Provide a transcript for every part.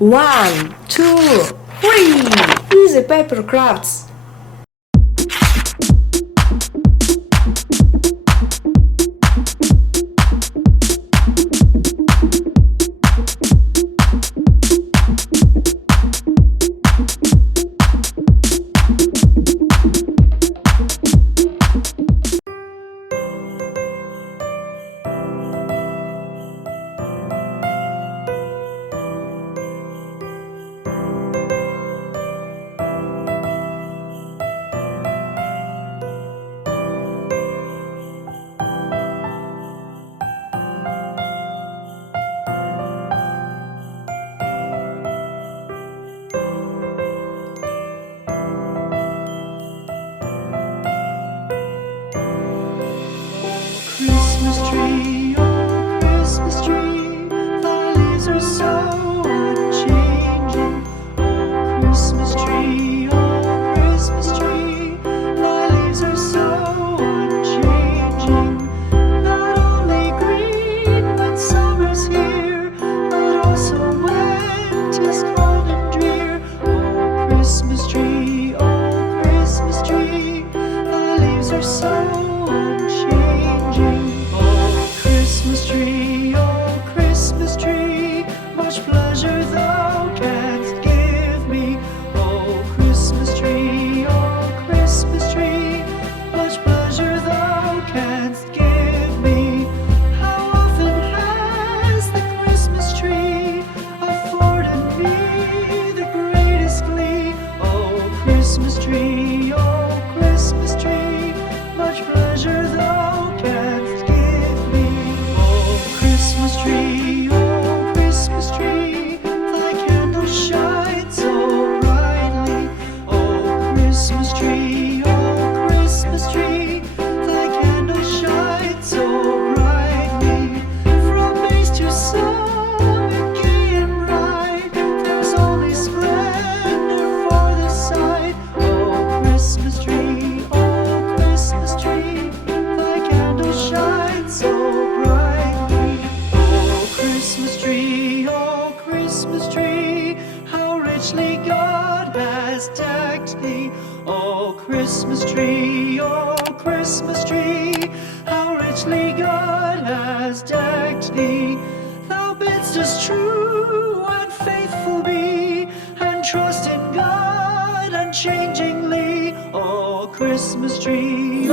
One, two, three. Easy paper crafts. Christmas tree, oh Christmas tree, thy leaves are so unchanging. Oh Christmas tree, thy leaves are so unchanging. Not only green when summer's here, but also when 'tis cold and drear. Oh Christmas tree, thy leaves are so unchanging. Oh Christmas tree, much pleasure thou canst give me. Oh Christmas tree, much pleasure thou canst give me. How often has the Christmas tree afforded me the greatest glee? Oh Christmas tree, much pleasure thou canst give me. Oh Christmas tree, thy candles shine so brightly. Oh Christmas tree, thy candles shine so brightly. From base to summit, gay and bright, there's only splendor for the sight. Oh Christmas tree, thy candles shine so brightly. Oh Christmas tree, how richly God has decked thee. Oh Christmas tree, how richly God has decked thee. Thou bidst us true and faithful be, and trust in God unchangingly. Oh Christmas tree,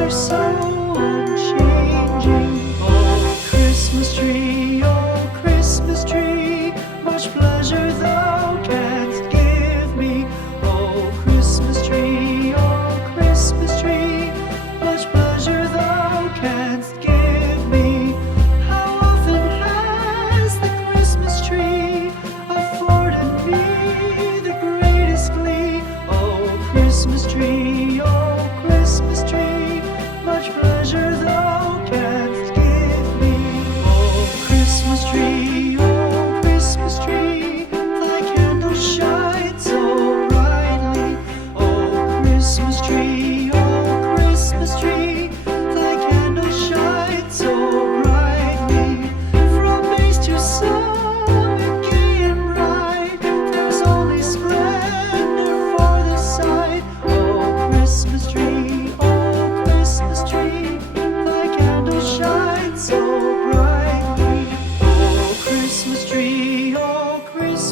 are so unchanging. Oh, Christmas tree, much pleasure thou canst give me. Oh, Christmas tree, much pleasure thou canst give me. How often has the Christmas tree afforded me the greatest glee? Oh, Christmas tree,